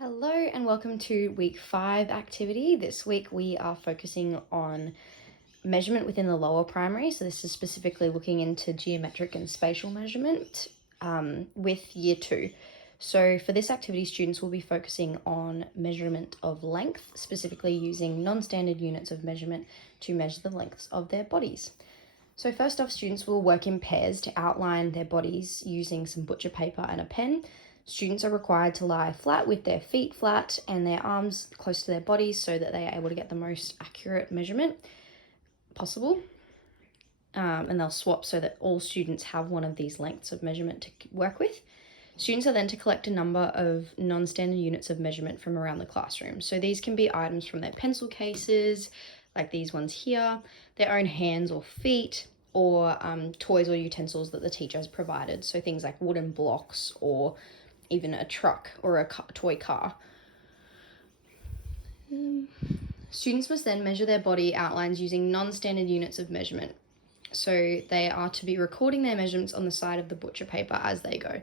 Hello and welcome to week 5 activity. This week we are focusing on measurement within the lower primary. So this is specifically looking into geometric and spatial measurement with year 2. So for this activity, students will be focusing on measurement of length, specifically using non-standard units of measurement to measure the lengths of their bodies. So first off, students will work in pairs to outline their bodies using some butcher paper and a pen. Students are required to lie flat with their feet flat and their arms close to their bodies so that they are able to get the most accurate measurement possible. And they'll swap so that all students have one of these lengths of measurement to work with. Students are then to collect a number of non-standard units of measurement from around the classroom. So these can be items from their pencil cases, like these ones here, their own hands or feet, or toys or utensils that the teacher has provided. So things like wooden blocks or even a truck or a toy car. Students must then measure their body outlines using non-standard units of measurement. So they are to be recording their measurements on the side of the butcher paper as they go.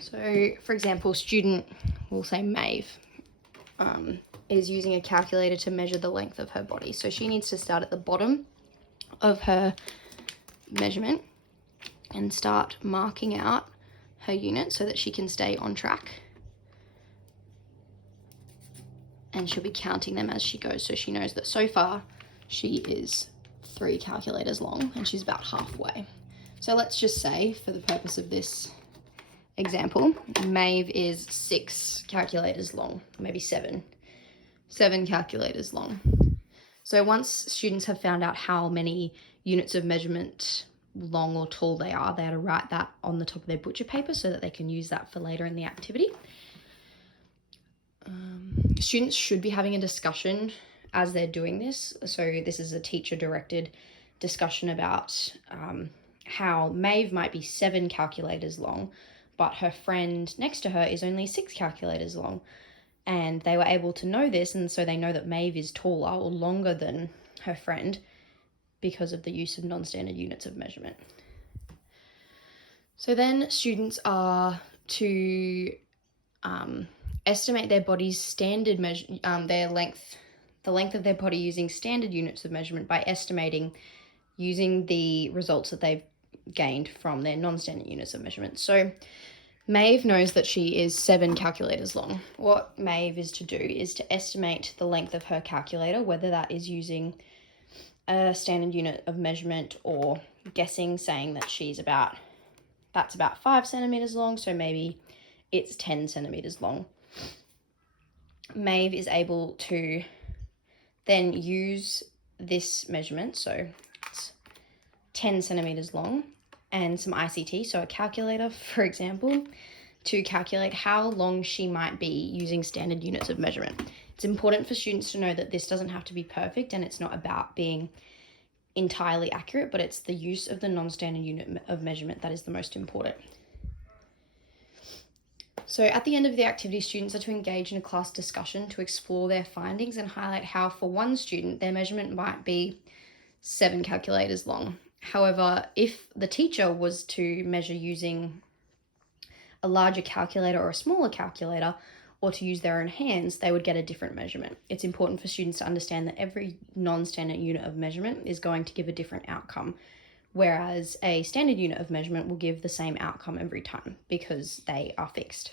So for example, student, we'll say Maeve, is using a calculator to measure the length of her body. So she needs to start at the bottom of her measurement and start marking out her unit so that she can stay on track. And she'll be counting them as she goes, so she knows that so far she is 3 calculators long and she's about halfway. So let's just say, for the purpose of this example, Maeve is 6 calculators long, maybe 7 calculators long. So once students have found out how many units of measurement long or tall they are to write that on the top of their butcher paper so that they can use that for later in the activity. Students should be having a discussion as they're doing this. So this is a teacher-directed discussion about how Maeve might be 7 calculators long, but her friend next to her is only 6 calculators long. And they were able to know this, and so they know that Maeve is taller or longer than her friend because of the use of non-standard units of measurement. So then students are to estimate their body's standard the length of their body using standard units of measurement by estimating using the results that they've gained from their non-standard units of measurement. So Maeve knows that she is 7 calculators long. What Maeve is to do is to estimate the length of her calculator, whether that is using a standard unit of measurement or guessing, saying that that's about 5 centimeters long, so maybe it's 10 centimeters long. Maeve is able to then use this measurement, so it's 10 centimeters long, and some ICT, so a calculator, for example, to calculate how long she might be using standard units of measurement. It's important for students to know that this doesn't have to be perfect and it's not about being entirely accurate, but it's the use of the non-standard unit of measurement that is the most important. So at the end of the activity, students are to engage in a class discussion to explore their findings and highlight how, for one student, their measurement might be 7 calculators long. However, if the teacher was to measure using a larger calculator or a smaller calculator, or to use their own hands, they would get a different measurement. It's important for students to understand that every non-standard unit of measurement is going to give a different outcome, whereas a standard unit of measurement will give the same outcome every time because they are fixed.